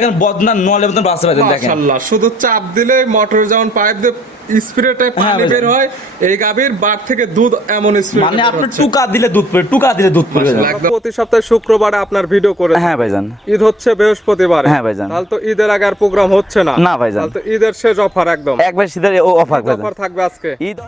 দেখেন বদনা নলের মতন বাচ্চা পাচ্ছেন দেখেন মাশাআল্লাহ, শুধু চাপ দিলে মোটর যেমন পাইপ দিয়ে স্প্রেতে পানি বের হয়, এই গাভীর বাট থেকে দুধ এমন স্প্রে মানে আপনি টুকা দিলে দুধ পড়বে, টুকা দিলে দুধ পড়বে। প্রতি সপ্তাহে শুক্রবারে আপনার ভিডিও করে। হ্যাঁ ভাইজান। ঈদ হচ্ছে বৃহস্পতিবার। হ্যাঁ ভাইজান। তাহলে তো ঈদের আগে আর প্রোগ্রাম হচ্ছে না। না ভাইজান। তাহলে তো ঈদের শেষ অফার একদম। একবার সিধা অফার ভাইজান। অফার থাকবে আজকে। ঈদ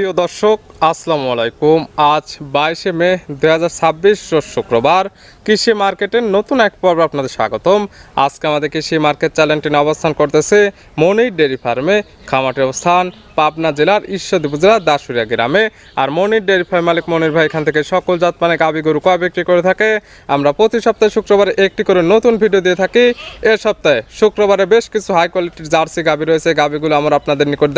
প্রিয় দর্শক, আসসালামু আলাইকুম। আজ 22শে মে 2026 রোজ শুক্রবার। কৃষি মার্কেটের নতুন এক পর্ব আপনাদের স্বাগতম। আজকে আমাদের কৃষি মার্কেট চ্যানেলটি অবস্থান করতেছে মনির ডেয়ারি ফার্মে। খামারের অবস্থান পাবনা জেলার ঈশ্বরদী উপজেলার দাসুরিয়া গ্রামে। আর মনির ডেয়ারি ফার্ম মালিক মনির ভাই এখান থেকে সকল জাত মানে গাভী গরু কয় বিক্রি করে থাকে। আমরা প্রতি সপ্তাহে শুক্রবারে একটি করে নতুন ভিডিও দিয়ে থাকি। এর সপ্তাহে শুক্রবারে বেশ কিছু হাই কোয়ালিটির জার্সি গাভী রয়েছে। গাভীগুলো আমরা আপনাদের নিকট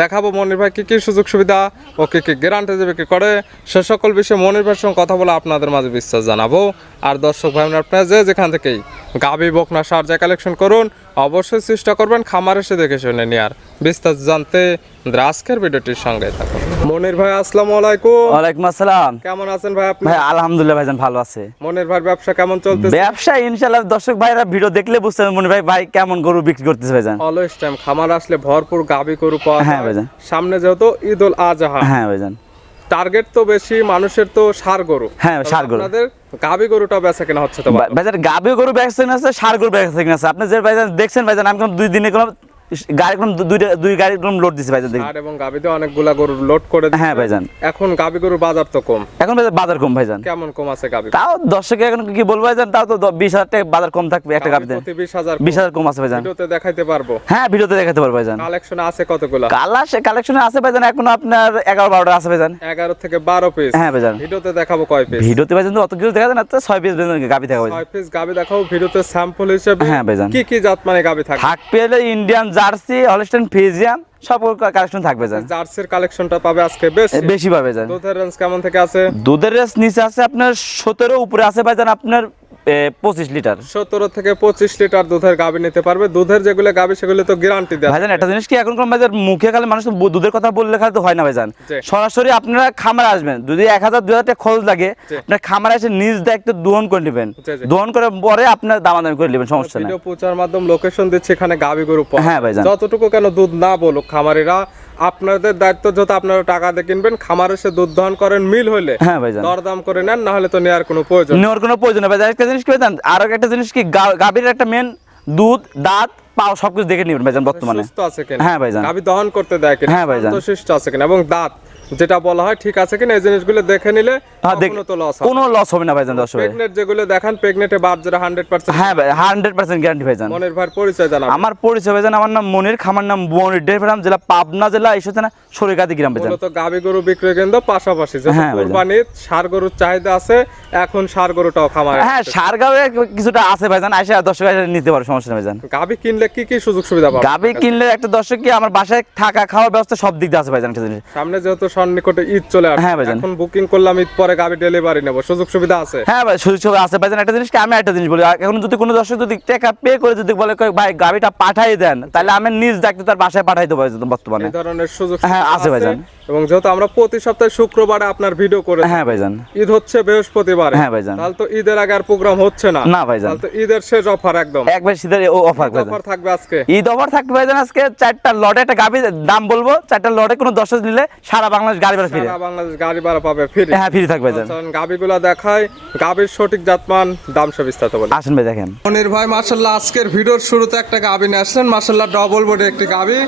দেখাবো মনির ভাই কী কী সুযোগ সুবিধা ও কী কী গ্যারান্টি বিক্রি করে, সে সকল বিষয়ে মনির ভাইয়ের সঙ্গে কথা বলে আপনাদের মাঝে বিশ্বাস জানাবো। আর দর্শক ভাই আপনারা যেখান থেকেই গাভী বকনা সার যা কালেকশন করুন, অবশ্যই চেষ্টা করবেন খামার এসে দেখে শুনে নেওয়ার। বিস্তারিত জানতে আজকের ভিডিওটির সঙ্গে থাকুন। মনির ভাই আসসালামু আলাইকুম। ওয়ালাইকুম আসসালাম। কেমন আছেন ভাই আপনি? ভাই আলহামদুলিল্লাহ ভাইজান ভালো আছে। মনির ভাইয়ের ব্যবসা কেমন চলতেছে? ব্যবসা ইনশাআল্লাহ দর্শক ভাইরা ভিডিও দেখলে বুঝতে পারবেন মনির ভাই কেমন গরু বিক্রি করতেছে ভাইজান। অলওয়েজ টাইম খামার আসলে ভরপুর গাভী গরু পাওয়া হ্যাঁ যায়। ভাইজান। সামনে যেহেতু ঈদ উল আজহা, হ্যাঁ ভাইজান। টার্গেট তো বেশি মানুষের তো ষাঁড় গরু। হ্যাঁ ষাঁড় গরু। আপনাদের গাভী গরুটা বেচা কেনা হচ্ছে তো ভাইজান গাভী গরু বেচছেন আছে, ষাঁড় গরু বেচছেন আছে। আপনি যে ভাইজান দেখছেন ভাইজান আমি কোন 2 দিনে কোন গাড়ি কোন দুই গাড়ি কোন লোড দিছি ভাইজান। আর এবং গাভীতে অনেকগুলা গরু লোড করে দিচ্ছে। হ্যাঁ ভাইজান। এখন গাভী গরুর বাজার তো কম। এখন ভাইজান বাজার কম ভাইজান। কেমন কম আছে গাভী? তাও দর্শকে এখন কি বলবো ভাইজান, তাও তো 20,000 টাকা বাজার কম থাকবে একটা গাভীতে। প্রতি 20,000 20,000 কম আছে ভাইজান। ভিডিওতে দেখাইতে পারবো? হ্যাঁ ভিডিওতে দেখাতে পারবো ভাইজান। কালেকশন আছে কতগুলা? কালেকশনে আছে ভাইজান এখনো আপনার 11-12টা আছে ভাইজান। 11 থেকে 12 পিস। হ্যাঁ ভাইজান। ভিডিওতে দেখাবো কয় পিস? ভিডিওতে ভাইজান তো অত কিছু দেখা যায় না, তো 6 পিস গাভী থাকবে ভাইজান। 6 পিস গাভী দেখাবো ভিডিওতে স্যাম্পল হিসেবে। হ্যাঁ ভাইজান। কি কি জাত মানে গাভী থাকবে? থাকবে ইন্ডিয়ান জার্সি, হলস্টাইন ফ্রিজিয়ান সব কালেকশন থাকবে ভাইজান। জার্সির কালেকশনটা পাবে আজকে বেশি পাবে ভাইজান। দুধের রেঞ্জ কেমন থেকে আছে? দুধের রেঞ্জ নিচে আছে আপনার 17, উপরে আছে ভাইজান আপনার 25 লিটার। 17 থেকে 25 লিটার দুধের গাভী নিতে পারবে। দুধের যেগুলো গাভী সেগুলো তো গ্যারান্টি দেয় ভাইজান। একটা জিনিস কি এখন কোন ভাইজান মুখে খালি মানুষ দুধের কথা বললে খালি তো হয় না ভাইজান। সরাসরি আপনারা খামারে আসবেন, যদি 1,000-2,000 টাকা খরচ লাগে আপনার খামারে এসে নিজ দায়িত্ব দোহন করে নেবেন। দোহন করে পরে আপনার দামাদামি করে নেবেন, সমস্যা নাই। ভিডিও প্রচার মাধ্যম লোকেশন দিচ্ছে, এখানে গাভী গরু পাওয়া। হ্যাঁ ভাইজান। যতটুকু কেন দুধ না বলুক খামারিরা, আপনাদের দায়িত্ব যত আপনারা টাকা দিয়ে কিনবেন, খামারে এসে দুধ দহন করেন, মিল হইলে হ্যাঁ ভাইজান দরদাম করে নেন, না হলে তো নেওয়ার কোনো প্রয়োজন নেই ভাইজান। একটা জিনিস কি ভাইজান, আর একটা জিনিস কি গাভীর একটা মেন দুধ, দাঁত, পাও সবকিছু দেখে নেবেন ভাইজান বর্তমানে। সুস্থ আছে কিনা? হ্যাঁ ভাইজান। গাভী দহন করতে দেয় কিনা? হ্যাঁ ভাইজান। সুস্থ আছে কিনা এবং দাঁত যেটা বলা হয় ঠিক আছে কিনা, এই জিনিসগুলো দেখে নিলে কোনো লস হবে না ভাইজান। দর্শক প্রেগনেন্ট যেগুলো দেখান, প্রেগনেন্টে বাদ যেটা 100%। হ্যাঁ ভাই 100% গ্যারান্টি ভাইজান। মনির ভাইয়ের পরিচয় জানাবো। আমার পরিচয় ভাইজান, আমার নাম মনির, খামার নাম মনির ডেয়ারি ফার্ম, জেলা পাবনা জেলা ঈশ্বরদী সরিকাদি গ্রাম ভাইজান। মূলত গাভী গরু বিক্রয় কেন্দ্র পাশাপাশি কুরবানির ষাঁড় গরুর চাহিদা আছে, এখন ষাঁড় গরুটাও খামারে। হ্যাঁ ষাঁড় গাভী কিছুটা আছে ভাইজান, আইসা দর্শক নিতে পারে, সমস্যা নেই ভাইজান। গাভী কিনলে কি কি সুযোগ সুবিধা পাবে? গাভী কিনলে একটা দর্শক কি আমার বাসায় থাকা খাওয়ার ব্যবস্থা সব দিক দিয়ে আছে ভাইজান। একটা জিনিস সামনে যেহেতু সন্নিকটে ঈদ চলে আসছে, হ্যাঁ ভাইজান। এখন বুকিং করলাম, ঈদ পরে গাভী ডেলিভারি নেব, সুযোগ সুবিধা আছে? হ্যাঁ ভাই সুযোগ সুবিধা আছে ভাইজান। একটা জিনিস কি আমি একটা জিনিস বলি, এখন যদি কোনো দর্শক যদি টাকা পে করে যদি বলে ভাই গাভীটা পাঠাই দেন, তাহলে আমি নিজ দায়িত্বে তার বাসায় পাঠাই দেবো বর্তমানে। এই ধরনের সুযোগ হ্যাঁ আছে ভাইজান। এবং যেহেতু আমরা প্রতি সপ্তাহে শুক্রবারে আপনার ভিডিও করে। হ্যাঁ ভাইজান। ঈদ হচ্ছে বৃহস্পতিবার। হ্যাঁ ভাইজান। তাহলে তো ঈদের আগে আর প্রোগ্রাম হচ্ছে না। না ভাইজান। তাহলে তো ঈদের শেষ অফার একদম। একবার সিধা অফার অফার থাকবে আজকে। ঈদ অফার থাকবে ভাইজান আজকে 4টা লটে একটা গাভীর দাম বলবো, 4টা লটে কোনো দর্শক নিলে সারা বাংলাদেশ গাড়ি ভাড়া ফ্রি। সারা বাংলাদেশ গাড়ি ভাড়া পাবে ফ্রি। হ্যাঁ ফ্রি থাকবে ভাইজান। গাভীগুলো দেখায়, গাভীর সঠিক জাতমান দাম সব বিস্তারিত বলে। আসেন ভাই দেখেন। মনির ভাই মাশাআল্লাহ আজকের ভিডিওর শুরুতে একটা গাভী নিয়ে আসলেন, মাশাআল্লাহ ডবল বডি একটি গাভী।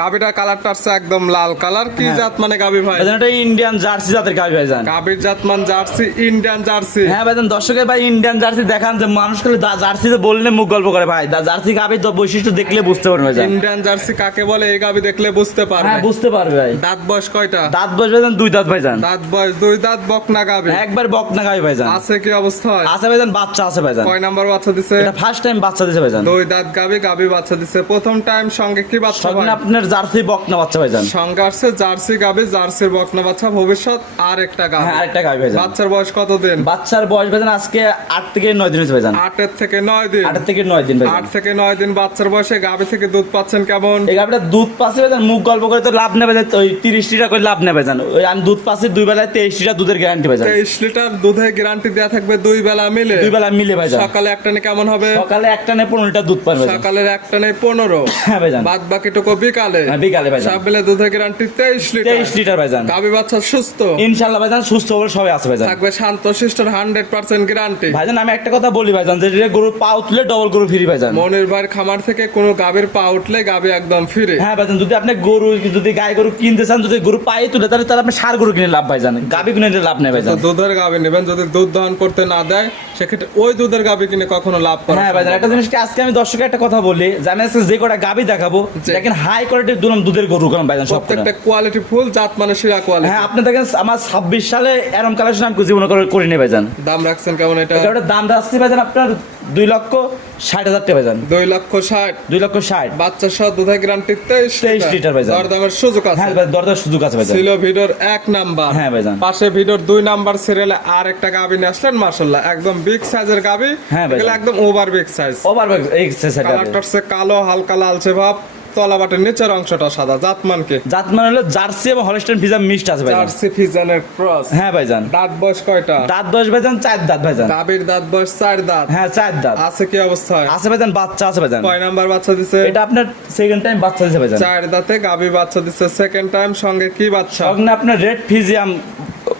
গাভীটার কালারটা আছে একদম লাল কালার। কি জাত মানে গাভী ভাই? এটা ইন্ডিয়ান জার্সি জাতের গাভী ভাইজান। গাভীর জাতমান জার্সি, ইন্ডিয়ান জার্সি। হ্যাঁ ভাইজান দর্শকের ভাই ইন্ডিয়ান জার্সি দেখান, যে মানুষ খালি জার্সিতে বললে মুখ গল্প করে ভাই। জার্সি গাভীর বৈশিষ্ট্য দেখলে বুঝতে পারবে ভাইজান। ইন্ডিয়ান জার্সি কাকে বলে এই গাভী দেখলে বুঝতে পারবে। হ্যাঁ বুঝতে পারবে ভাই। দাঁত বয়স কয়টা? দাঁত দাঁত বয়স ভাইজান 2 দাঁত ভাইজান। দাঁত বয়স 2 দাঁত, বকনা গাবি, একবার বকনা গাবি ভাইজান। আছে কি অবস্থায়? আছে ভাইজান, বাচ্চা আছে ভাইজান। কয় নাম্বার বাচ্চা দিছে? এটা ফার্স্ট টাইম বাচ্চা দিছে ভাইজান। 2 দাঁত গাবি, গাবি বাচ্চা দিছে প্রথম টাইম। সঙ্গে কি বাচ্চা সঙ্গে ভাই? আপনার জার্সি বকনা বাচ্চা ভাইজান। সঙ্গে আসছে জার্সি গাবি, জার্সির বকনা বাচ্চা, ভবিষ্যৎ আর একটা গাবি। হ্যাঁ, আরেকটা গাবি ভাইজান। বাচ্চার বয়স কতদিন? বাচ্চার বয়স ভাইজান আজকে 8 থেকে 9 দিন হয়েছে ভাইজান। 8 থেকে 9 দিন। 8 থেকে 9 দিন ভাইজান। 8 থেকে 9 দিন বাচ্চার বয়সে গাবি থেকে দুধ পাচ্ছেন কেমন? এই গাবিটা দুধ পাচ্ছে ভাইজান, মুখ গল্প করে তো লাভ নেবে ভাইজান। ওই 30 লিটার করে লাভ নেবে ভাইজান। ওই আমি দুধ পাচ্ছি 2 বেলায় 23 লিটার দুধের গ্যারান্টি ভাইজান। 23 লিটার দুধের গ্যারান্টি দেয়া থাকবে 2 বেলা মিলে। 2 বেলা মিলে ভাইজান। সকালে একটানে কেমন হবে? সকালে একটা নে 15 লিটার দুধ পাবে ভাইজান। সকালের একটানে 15। হ্যাঁ ভাইজান। বাদ বাকিটুকু বিকালে। হ্যাঁ, বিকালে ভাইজান। সব মিলে দুধের গ্যারান্টি 23 লিটার। 23 লিটার ভাইজান। গাবি বাচ্চা সুস্থ ইনশাআল্লাহ ভাইজান, সুস্থ হবে সবাই আছে ভাইজান। থাকবে, শান্তশিষ্ট, 100% গ্যারান্টি। ভাইজান আমি একটা কথা বলি ভাইজান, যে গরু পা উঠলে ডবল গরু ফ্রি ভাইজান। মনির ভাইয়ের খামার থেকে কোনো গাবির পা উঠলে গাবি একদম ফিরে। হ্যাঁ ভাইজান, যদি আপনি গরু, যদি গাই গরু কিনতে চান, যদি গরু পায়ে তুলে, তাহলে আপনি সার গরু কিনে লাভ ভাইজান। গাবি কিনে নিলে লাভ নেই ভাইজান। তো দুধের গাবি নেবেন, যদি দুধ দহন করতে না দেয় সেক্ষেত্রে ওই দুধের গাবি কিনে কখনো লাভ করা হ্যাঁ ভাইজান, একটা জিনিস কি আজকে আমি দর্শকের একটা কথা বলি, জানেন আজকে যে কটা গাবি দেখাবো, জি। দেখেন হাই কোয়ালিটির দুধের গরু কারণ ভাইজান সব কটা। প্রত্যেকটা কোয়ালিটি ফুল, জাত মানে সেরা কোয়ালিটি। হ্যাঁ, আপনি দেখেন আমার 26 সালে এরম কালেকশন আমি জীবনে করি নি ভাইজান। দাম রাখছেন কেমন এটা? এটা দাম রাখছি ভাইজান আপনার 2,60,000 টাকা ভাইজান। 2,60,000। 2,60,000 বাচ্চা সহ দুধের গ্যারান্টি 23 লিটার ভাইজান। দরদামের সুযোগ আছে। হ্যাঁ ভাই, দরদার সুযোগ আছে ভাইজান। ছিল ভিডিওর 1 নাম্বার। হ্যাঁ ভাইজান। পাশে ভিডিওর 2 নাম্বার সিরিয়ালে আর একটা গাবি নিয়ে আসলেন, মাশাআল্লাহ একদম বিগ সাইজের গাবি। হ্যাঁ ভাইজান। এগুলো একদম over big size. Over exercise কালারটা হচ্ছে কালো, হালকা লালচে ভাব, তলা বাটের নিচের অংশটা সাদা। জাতমানকে জাত মানে হলো জার্সি এবং হলস্টাইন ফ্রিজিয়ান মিক্সড আছে ভাইজান। জার্সি ফিজানের ক্রস। হ্যাঁ ভাইজান। দাঁত বয়স কয়টা? দাঁত বয়স ভাইজান 4 দাঁত ভাইজান। গাবির দাঁত বয়স 4 দাঁত। হ্যাঁ 4 দাঁত আছে কি অবস্থায়? আছে ভাইজান, বাচ্চা আছে ভাইজান। কয় নাম্বার বাচ্চা দিছে? এটা আপনার সেকেন্ড টাইম বাচ্চা দিছে ভাইজান। 4 দাঁতে গাবি বাচ্চা দিছে সেকেন্ড টাইম। সঙ্গে কি বাচ্চা? সঙ্গে আপনার রেড ফিজিয়াম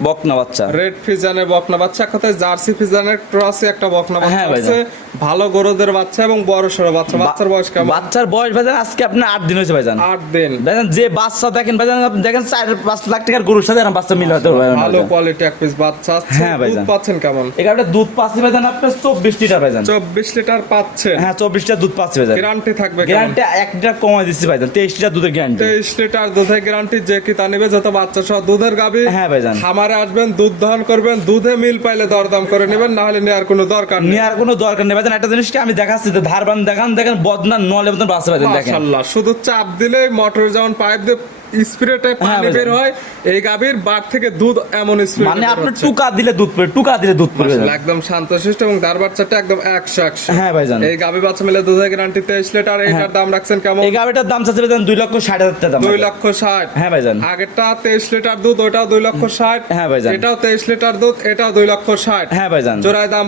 বকনা বাচ্চা। রেড ফিজানের বকনা বাচ্চা, কথায় জার্সি ফিজানের ক্রসে একটা বকনা বাচ্চা হ্যাঁ ভাইজান। আছে। ভালো গরুদের বাচ্চা এবং বড় সড়ো বাচ্চা। বাচ্চার বয়স কেমন? বাচ্চার বয়স ভাইজান আজকে আপনার 8 দিন হয়েছে ভাইজান। 8 দিন। ভাইজান যে বাচ্চা দেখেন ভাইজান, আপনি দেখেন 4-5 লাখ টাকার গরুর সাথে এরকম বাচ্চা মিল হতে পারে ভালো কোয়ালিটি এক পিস বাচ্চা আছে। হ্যাঁ ভাইজান। দুধ পাচ্ছেন কেমন? এখানে দুধ পাচ্ছি ভাইজান আপনার 24 লিটার ভাইজান। 24 লিটার পাচ্ছেন। হ্যাঁ 24 লিটার দুধ পাচ্ছি ভাইজান। গ্যারান্টি থাকবে কেমন? গ্যারান্টি 1 লিটার কমাই দিচ্ছি ভাইজান, 23 লিটার দুধের গ্যারান্টি। 23 লিটার দুধের গ্যারান্টি। যে কি তা নিবে, যত বাচ্চা সহ দুধের গাবি। হ্যাঁ ভাইজান। খামারে আসবেন, দুধ দহন করবেন, দুধে মিল পাইলে দরদাম করে নেবেন, না হলে নেওয়ার কোনো দরকার নেই। নেওয়ার কোনো দরকার নেই ভাইজান। একটা জিনিস কি আমি দেখাচ্ছি, যে ধারবান দেখেন বদনা নলে মতন বাচ্চা ভাইজান দেখেন। মাশাআল্লাহ, শুধু চাপ দিলে মোটর যেমন পাইপ দিয়ে স্প্রেটে হ্যাঁ পানি ভাইজান। বের হয়, এই গাবির বাট থেকে দুধ এমন স্প্রে মানে আপনি টুকা দিলে দুধ পড়বে, টুকা দিলে দুধ পড়বে ভাইজান। একদম শান্তশিষ্ট এবং দার বাচ্চাটা একদম 100। হ্যাঁ ভাইজান। এই গাবি বাচ্চা মিলে দুধের গ্যারান্টি 23 লিটার। এটার দাম রাখছেন কেমন? এই গাবিটার দাম চাচ্ছে ভাইজান 2,60,000 টাকা দাম। 2,60,000। হ্যাঁ ভাইজান। আগেরটা 23 লিটার দুধ, ওটাও 2,60,000। হ্যাঁ ভাইজান। এটাও 23 লিটার দুধ, এটাও 2,60,000। হ্যাঁ ভাইজান। জোড়ায় দাম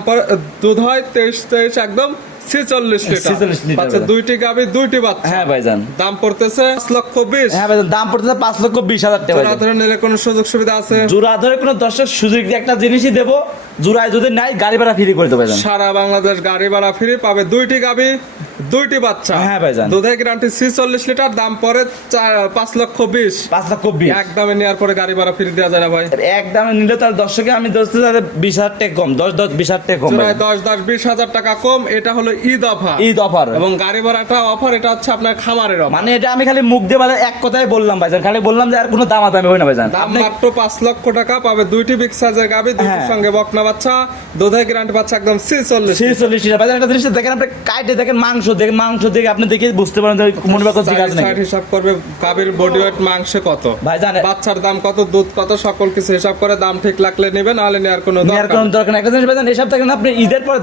দুধ হয় 23 একদম 46 লিটার। 46 লিটার বাচ্চা ভাইজান। দুইটি গাবি, দুইটি বাচ্চা। হ্যাঁ ভাইজান। দাম পড়তেছে 5,20,000। হ্যাঁ ভাইজান, দাম পড়তেছে 5,20,000 টাকা জোড়া ভাইজান। ধরে নিলে কোনো সুযোগ সুবিধা আছে? জোড়া ধরে কোনো দর্শক সুযোগ দিয়ে একটা জিনিসই দেবো, জোড়ায় যদি নাই গাড়ি ভাড়া ফ্রি করে দেবো ভাইজান। সারা বাংলাদেশ গাড়ি ভাড়া ফ্রি পাবে। দুইটি গাবি, দুইটি বাচ্চা। হ্যাঁ ভাইজান। দুধের গ্যারান্টি 46 লিটার। দাম পরে 5,20,000। 5,20,000 একদমে নেওয়ার পরে গাড়ি ভাড়া ফ্রি দেওয়া যায় না ভাই? একদমে নিলে তার দর্শকে আমি দোস্ত 20,000 টাকা কম, 20,000 টাকা কম জোড়ায় ভাইজান। 10,000-20,000 টাকা কম। এটা হলো ঈদ অফার। ঈদ অফার এবং গাড়ি ভাড়াটা অফার, এটা হচ্ছে আপনার খামারের অফার। মানে এটা আমি খালি মুখ দিয়ে বলে এক কথাই বললাম ভাইজান, খালি বললাম যে আর কোনো দামাদামি হয় না ভাইজান। দাম আপনি মাত্র 5 লক্ষ টাকা পাবে। দুইটি বিগ সাইজের গাবি, দুইটির হ্যাঁ। সঙ্গে বকনা বাচ্চা, দুধের গ্যারান্টি বাচ্চা একদম 46। 46 লিটার ভাইজান। একটা জিনিস দেখেন, আপনি কাটে দেখেন মাংস দেখে আপনি দেখে বুঝতে পারেন যে মনে কত ঠিক আছে নাকি। সাইড হিসাব করবে গাবির বডি ওয়েট মাংসে কত, ভাইজান বাচ্চার দাম কত, দুধ কত, সকল কিছু হিসাব করে দাম ঠিক লাগলে নেবেন, নাহলে নেওয়ার কোনো নেওয়ার দরকার কোনো নেই। দরকার নেই। একটা জিনিস ভাইজান, এসব দেখেন আপনি ঈদের পর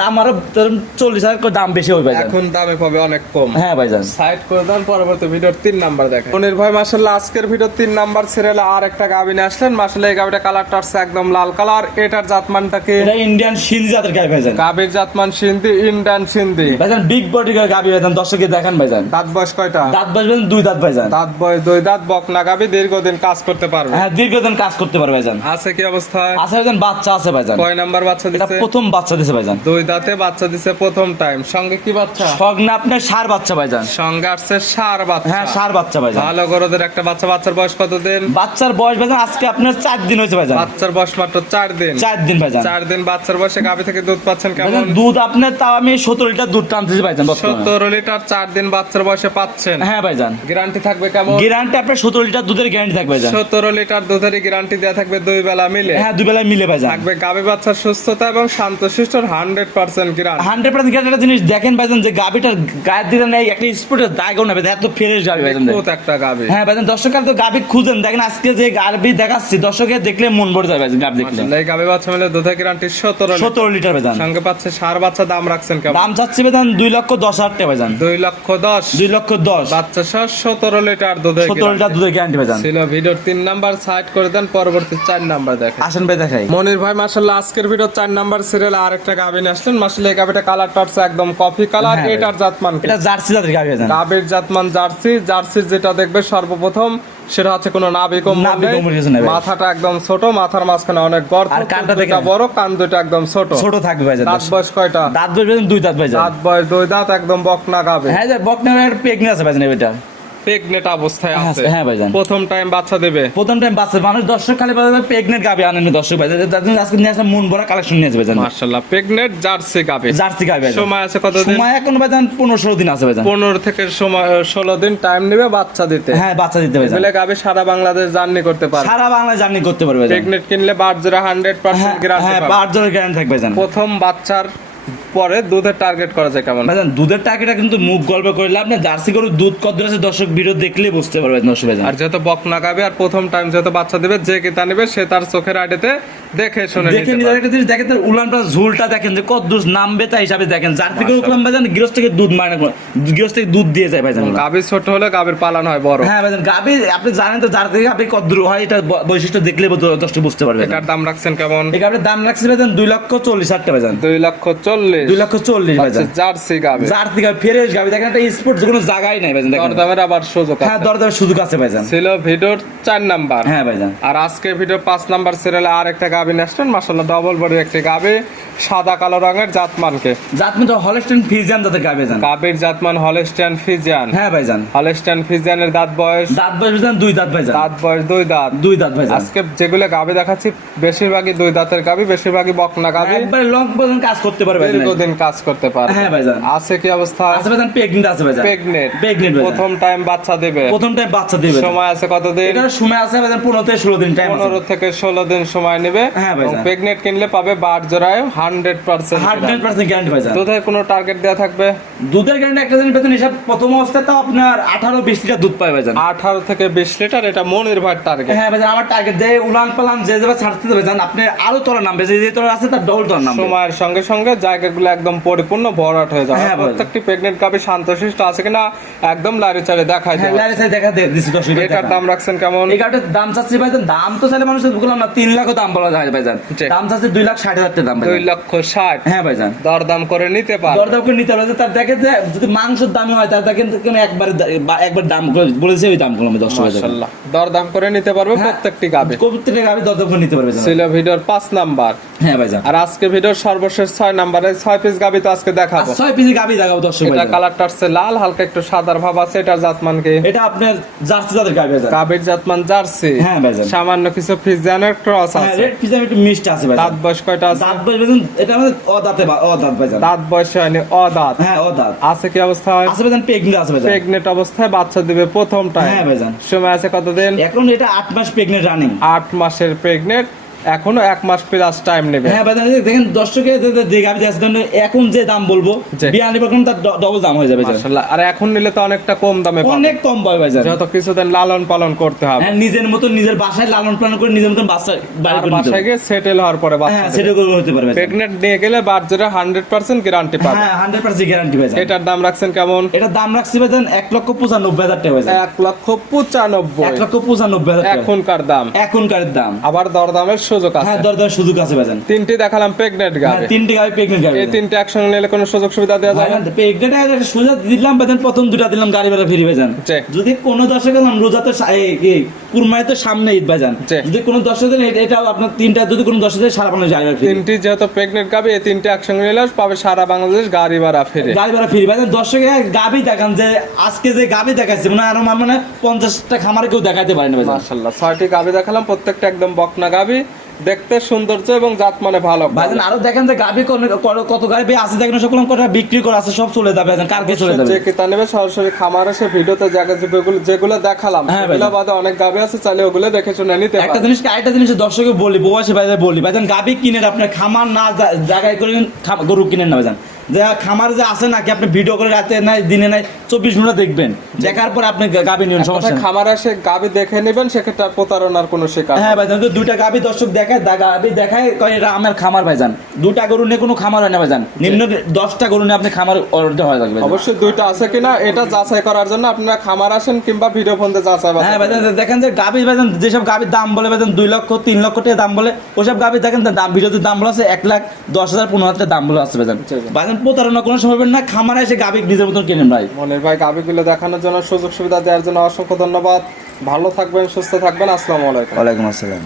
দাম আরো ধরুন 40,000 করে দাম বেশি হবে ভাইজান। এখন দামে পাবে অনেক কম। হ্যাঁ ভাইজান। সাইড করে দেন, পরবর্তী ভিডিওর 3 নাম্বার দেখেন। মনির ভাই মাশাআল্লাহ আজকের ভিডিও 3 নাম্বার সিরিয়ালে আর একটা গাবি নিয়ে আসলেন। মাশাআল্লাহ এই গাবিটা কালারটা হচ্ছে একদম লাল কালার। এটার জাতমানটা কি? এটা ইন্ডিয়ান সিন্ধি জাতের গাবি ভাইজান। গাবির জাতমান সিন্ধি, ইন্ডিয়ান সিন্ধি। ভাইজান বিগ বডি গাবি ভাইজান, দর্শকে দেখান ভাইজান। দাঁত বয়স কয়টা? দাঁত বসবেন 2 দাঁত ভাইজান। দাঁত বয়স 2 দাঁত, বকনা গাবি, দীর্ঘদিন কাজ করতে পারবে। হ্যাঁ দীর্ঘদিন কাজ করতে পারবে ভাইজান। আছে কি অবস্থায়? আছে ভাইজান, বাচ্চা আছে ভাইজান। কয় নাম্বার বাচ্চা এটা দিছে? প্রথম বাচ্চা দিছে ভাইজান। 2 দাঁতে বাচ্চা দিছে প্রথম। প্রথম টাইম, সঙ্গে কি বাচ্চা? সঙ্গে আপনার ষাঁড় বাচ্চা ভাইজান। সঙ্গে আসছে ষাঁড় বাচ্চা। হ্যাঁ ষাঁড় বাচ্চা ভাইজান। ভালো গরুদের একটা বাচ্চা। বাচ্চার বয়স কতদিন? বাচ্চার বয়স ভাইজান আজকে আপনার 4 দিন হয়েছে ভাইজান। বাচ্চার বয়স মাত্র 4 দিন। 4 দিন ভাইজান। 4 দিন বাচ্চার বয়সে গাভী থেকে দুধ পাচ্ছেন কেমন? ভাইজান দুধ আপনার তাও আমি 17 লিটার দুধ টানতেছি ভাইজান বর্তমানে। 17 লিটার 4 দিন বাচ্চার বয়সে পাচ্ছেন। হ্যাঁ ভাইজান। গ্যারান্টি থাকবে কেমন? গ্যারান্টি আপনার 17 লিটার দুধের গ্যারান্টি থাকবে ভাইজান। 17 লিটার দুধেরই গ্যারান্টি দেয়া থাকবে 2 বেলা মিলে। হ্যাঁ 2 বেলায় মিলে ভাইজান। থাকবে গাভী বাচ্চার সুস্থতা এবং শান্তশিষ্ট 100% গ্যারান্টি। 100% গ্যারান্টি একটা জিনিস দেখেন ভাইজান যে গাভীটার গায়ের দিকে নেই একটা স্পটের দাগও নেবে এত ফ্রেশ গাভী ভাইজান। বহুত একটা গাভী। হ্যাঁ ভাইজান দর্শকরা তো গাভী খুঁজেন দেখেন আজকে যে গাভী দেখাচ্ছি দর্শকে দেখলে মন ভরে যাবে ভাইজান গাভী দেখলে। এই গাভী বাচ্চা মিলে দুধের গ্যারান্টি 17 লিটার ভাইজান। সঙ্গে পাচ্ছে ষাঁড় বাচ্চা। দাম রাখছেন কেমন? দাম চাচ্ছি ভাইজান 2,10,000 টাকা ভাইজান। 2,10,000 2,10,000 বাচ্চা সহ 17 লিটার দুধের 17 লিটার দুধের গ্যারান্টি ভাইজান। ছিল। ভিডিওর 3 নাম্বার সাইড করে দেন, পরবর্তী 4 নাম্বার দেখেন। আসেন ভাই দেখাই। মনির ভাই মাশাআল্লাহ আজকের ভিডিও 4 নাম্বার সিরিয়ালে আরেকটা গাভী নিয়ে আসলেন। মাশাআল্লাহ এই গাভীটা কালারটা হচ্ছে একদম কফি কালার। হ্যাঁ ভাই। এটার জাতমান কি? এটা জার্সি জাতের গাভী ভাইজান। গাভীর জাতমান জার্সি। জার্সির যেটা দেখবে সর্বপ্রথম সেটা হচ্ছে কোনো নাভি কম্বল নাভি নেই। কম্বল কিছু নেই ভাই। মাথাটা একদম ছোট, মাথার মাঝখানে অনেক গর্ত, আর কানটা চোখ দুটো দেখেন। বড়, কান দুটো একদম ছোট। ছোট থাকবে ভাইজান। দাঁত বয়স কয়টা? দাঁত বয়স ভাইজান 2 দাঁত ভাইজান। দাঁত বয়স 2 দাঁত, একদম বকনা গাভী। হ্যাঁ যে বকনার একটা প্রেগন্যান্ট আছে ভাইজান এটা। প্রেগনেন্ট অবস্থায় আছে। হ্যাঁ ভাইজান। প্রথম টাইম বাচ্চা দেবে। প্রথম টাইম বাচ্চা মানুষ দর্শক খালি বলে প্রেগন্যান্ট গাভী আনেন দর্শক ভাইজান। তার জন্য আজকে নিয়ে আসা মন ভরা কালেকশন নিয়ে আসবে ভাইজান। মাশাআল্লাহ প্রেগনেন্ট জার্সি গাভী। জার্সি গাভী ভাইজান। সময় আছে কতদিন? সময় এখন ভাইজান 15-16 দিন আছে ভাইজান। 15 থেকে 16 দিন টাইম নেবে বাচ্চা দিতে। হ্যাঁ বাচ্চা দিতে ভাইজান। বলে গাভী সারা বাংলাদেশ জার্নি করতে পারে। সারা বাংলায় জার্নি করতে পারবে ভাইজান। প্রেগনেন্ট কিনলে বারজোড়া 100% গ্যারান্টি হ্যাঁ পাবে। 5 জনের গ্যারান্টি থাকবে ভাইজান। প্রথম বাচ্চার পরে দুধের টার্গেট করা যায় কেমন? ভাইজান দুধের টাকাটা কিন্তু মুখ গল্প করলে আপনি জার্সি গরুর দুধ কত আছে দর্শক ভিডিও দেখলে বুঝতে পারবেন দর্শক ভাইজান। আর যেহেতু বকনা গাভী আর প্রথম টাইম যেহেতু বাচ্চা দেবে, যে কিতা নেবে সে তার চোখের আড়িতে দেখে শুনে দেখেন নিতে পারে। একটা জিনিস দেখেন তার উলানটা ঝুলটা দেখেন যে কত দুধ নামবে তাই হিসাবে দেখেন জার্সি গরু কম ভাইজান গৃহস্থ থেকে দুধ মানে গৃহস্থ থেকে দুধ দিয়ে যায় ভাইজান। গাভী ছোট হলে গাভীর পালন হয় বড়। হ্যাঁ ভাইজান গাভী আপনি জানেন তো জার্সি গাভী কত দূর হয় এটা বৈশিষ্ট্য দেখলে দর্শক বুঝতে পারবে। এটার দাম রাখছেন কেমন? এই গাভীর দাম রাখছি ভাইজান 2,40,000 টাকা ভাইজান। 2,40,000 2,40,000 ভাইজান। জার্সি গাভী। জার্সি গাভী ফ্রেশ গাভী দেখেন একটা স্পোর্টস কোনো জায়গায় নাই ভাইজান দেখেন। দরদামের আবার সুযোগ হ্যাঁ আছে। দরদামের সুযোগ আছে ভাইজান। ছিল ভিডিওর 4 নাম্বার। হ্যাঁ ভাইজান। আর আজকে ভিডিও 5 নাম্বার সিরিয়ালে আর একটা গাভী নিয়ে আসলেন। মাশাআল্লাহ ডাবল বডির একটি গাভী, সাদা কালো রঙের। জাতমানকে? জাতমান তো হলস্টাইন ফ্রিজিয়ান জাতের গাভী ভাইজান। গাভীর জাতমান হলস্টাইন ফ্রিজিয়ান। হ্যাঁ ভাইজান। হলস্টাইন ফ্রিজিয়ানের দাঁত বয়স? দাঁত বয়স ভাইজান 2 দাঁত ভাইজান। দাঁত বয়স 2 দাঁত। 2 দাঁত ভাইজান। আজকে যেগুলো গাভী দেখাচ্ছি বেশিরভাগই 2 দাঁতের গাভী, বেশিরভাগই বকনা গাভী। একবারে লং পর্যন্ত কাজ করতে পারবে ভাইজান। দীর্ঘদিন কাজ করতে পারে। হ্যাঁ ভাইজান। আছে কি অবস্থা? আছে ভাইজান প্রেগন্যান্ট আছে ভাইজান। প্রেগনেন্ট। প্রেগন্যান্ট ভাইজান। প্রথম টাইম বাচ্চা দেবে। প্রথম টাইম বাচ্চা দিবে। সময় আছে কতদিন? এটার সময় আছে ভাইজান 15 থেকে 16 দিন টাইম আছে। 15 থেকে 16 দিন সময় নেবে। হ্যাঁ ভাইজান। প্রেগনেন্ট কিনলে পাবে 12 জোড়ায় 100%। 100% গ্যারান্টি ভাইজান। দুধের কোনো টার্গেট দেয়া থাকবে? দুধের গ্যারান্টি একটা দিন বেতন হিসাব প্রথম অবস্থায় তো আপনার 18-20 লিটার দুধ পায় ভাইজান। 18 থেকে 20 লিটার। এটা মনির ভাইয়ের টার্গেট। হ্যাঁ ভাইজান আমার টার্গেট যে উলান পালান যে যাবে ছাড়তে দেবে ভাইজান আপনি আরো তলা নামবে যে তলা আছে তার ডবল তলা নামবে। সময়ের সঙ্গে সঙ্গে জায়গাগুলো একদম পরিপূর্ণ ভরাট হয়ে যাবে। হ্যাঁ, প্রত্যেকটি প্রেগনেন্ট গাভী শান্তশিষ্ট আছে কিনা একদম লারি চারে দেখায় হ্যাঁ দেবে। লাইরে সাইড দেখা দিছি 10 লিটার। এটার দাম রাখছেন কেমন? এই গাড়িটার দাম চাচ্ছি ভাইজান দাম তো চাইলে মানুষের বললাম না 3 লাখও দাম বলা যায় ভাইজান। জি। দাম চাচ্ছি 2,60,000 টাকা দাম ভাইজান। 2,60,000। হ্যাঁ ভাইজান। দরদাম করে নিতে পারে। দরদাম করে নিতে হবে তার দেখে যে যদি মাংসের দামি হয় তার দেখেন কেন একবার দাম করে বলেছে ওই দাম করলাম 10 টাকা। মাশাআল্লাহ দরদাম করে নিতে পারবে হ্যাঁ। প্রত্যেকটি গাভী। কবিত্রে গাবি দরদাম করে নিতে পারবে ভাইজান। ছিল ভিডিওর 5 নাম্বার। হ্যাঁ ভাইজান। আর আজকে ভিডিওর সর্বশেষ 6 নাম্বারে 6 পিস গাভী তো আজকে আর দেখাবো। 6 পিস গাবি দেখাবো দর্শক এটা ভাইজান। কালারটা হচ্ছে লাল, হালকা একটু সাদার ভাব আছে। এটার জাতমান কি? এটা আপনার জার্সি জাতের গাবি ভাইজান। গাভীর জাতমান জার্সি। হ্যাঁ ভাইজান। সামান্য কিছু ফ্রিজিয়ানের ক্রস হ্যাঁ আছে। রেড পিজা একটু মিষ্টি আছে ভাইজান। দাঁত বয়স কয়টা আছে? দাঁত বয়স ভাইজান এটা আমাদের অদাঁতে অদাঁত ভাইজান। দাঁত বয়স হয়নি, অদাঁত। হ্যাঁ অদাঁত আছে কি অবস্থা? আছে ভাইজান প্রেগন্যান্ট আছে ভাইজান। প্রেগনেন্ট অবস্থায় বাচ্চা দিবে প্রথম টাইম। হ্যাঁ ভাইজান। সময় আছে কতদিন? এখন এটা 8 মাস প্রেগন্যান্ট রানিং। 8 মাসের প্রেগনেন্ট, এখনো 1 মাস প্লাস টাইম নেবে। হ্যাঁ ভাইজান দেখেন দর্শকে যে গাবি আছে এখন যে দাম বলবো জি। 42 তার ডবল দাম হয়ে যাবে ভাইজান। মাশাআল্লাহ। আর এখন নিলে তো অনেকটা কম দামে পাবে। অনেক কম পাবে ভাইজান। যত কিছুদিন লালন পালন করতে হবে। হ্যাঁ নিজের মতো নিজের বাসায় লালন পালন করে নিজের মতো বাচ্চা বাড়ি আর করে নিতে বাসায় হবে। গিয়ে সেটেল হওয়ার পরে হ্যাঁ বাচ্চা সেটা করে হতে পারবে ভাইজান। প্রেগনেন্ট নিয়ে গেলে বাচ্চারা 100% গ্যারান্টি পাবে। হ্যাঁ 100% গ্যারান্টি ভাইজান। এটার দাম রাখছেন কেমন? এটার দাম রাখছি ভাইজান 1,95,000 টাকা ভাইজান। 1,95,000। 1,95,000 টাকা এখনকার দাম। এখনকার দাম। আবার দরদামের সুযোগ আছে। হ্যাঁ, দরদামের সুযোগ আছে ভাইজান। তিনটি দেখালাম প্রেগনেন্ট হ্যাঁ, গাবে, 3টি গাবি প্রেগনেন্ট গাবি। এই তিনটে একসঙ্গে নিলে কোনো সুযোগ সুবিধা দেওয়া যাবে? প্রেগনেন্ট একটা সুযোগ দিলাম ভাইজান, প্রথম 2টা দিলাম গাড়ি ভাড়া ফ্রি ভাইজান। জি। যদি কোনো দর্শক রোজা তো কুরবানি তো সামনে ঈদ ভাইজান, জি। যদি কোনো দর্শকদের এটাও আপনার 3টা, যদি কোনো দর্শকদের সারা বাংলাদেশ গাড়ি ভাড়া ফ্রি। তিনটি যেহেতু প্রেগনেন্ট গাবে, এই তিনটে একসঙ্গে নিলে পাবে সারা বাংলাদেশ গাড়ি ভাড়া ফিরে। গাড়ি ভাড়া ফ্রি ভাইজান। দর্শক গাবি দেখান যে আজকে যে গাবি দেখাচ্ছে মানে আরো মানে 50টা খামারে কেউ দেখাতে পারে না ভাইজান। মাশাআল্লাহ, 6টি গাবি দেখালাম, প্রত্যেকটা একদম বকনা গাবি, দেখতে সৌন্দর্য এবং জাত মানে ভালো। ভাইজান আরো দেখেন যে গাবি কত গাবি আছে দেখেন, সব কটা বিক্রি করা আছে, সব চলে যাবে ভাইজান, কালকে চলে যাবে। যে ক্রেতা নেবে সরাসরি খামার এসে ভিডিওতে যেগুলো দেখালাম হ্যাঁ সেগুলো বাদে অনেক গাবি আছে, চাইলে ওগুলো দেখে শুনে নিতে একটা পারেন। আরেকটা জিনিস দর্শকে বলি, প্রবাসী ভাইদের বলি ভাইজান, গাবি কিনে আপনার খামার না জায়গায় করে গরু কিনেন না ভাইজান। যে খামার যে আছে নাকি আপনি ভিডিও করে রাতে নাই দিনে নাই 24 ঘন্টা দেখবেন, দেখার পর আপনি গাবি নিবেন, সমস্যা নেই। খামার এসে গাবি দেখে নেবেন, সেক্ষেত্রে আর প্রতারণার কোনো শিকার। হ্যাঁ ভাইজান, তো 2টা গাবি দর্শক দেখায়, গাবি দেখায় কয় এটা আমার খামার ভাইজান। 2টা গরু নিয়ে কোনো খামার হয় না ভাইজান, নিম্ন 10টা গরু নিয়ে আপনি খামার অর্ডার হয়ে যাবে। অবশ্যই 2টা আছে কিনা এটা যাচাই করার জন্য আপনারা খামার আসেন কিংবা ভিডিও ফোন দিয়ে যাচাই হ্যাঁ ভাইজান, দেখেন যে গাবি ভাইজান, যেসব গাবির দাম বলে ভাইজান 2 লক্ষ 3 লক্ষ টাকা দাম বলে, ওসব গাবি দেখেন দাম ভিডিওতে দাম বলা আছে 1,10,000 15,000 দাম বলা আছে ভাইজান। ভাইজান প্রতারণা কোনো সময় না, খামারে এসে গাবি নিজের মতন কিনেন ভাই। মনির ভাই গাবিগুলো দেখানোর জন্য, সুযোগ সুবিধা দেওয়ার জন্য অসংখ্য ধন্যবাদ। ভালো থাকবেন, সুস্থ থাকবেন। আসসালামু আলাইকুম। ওয়ালাইকুম আসসালাম।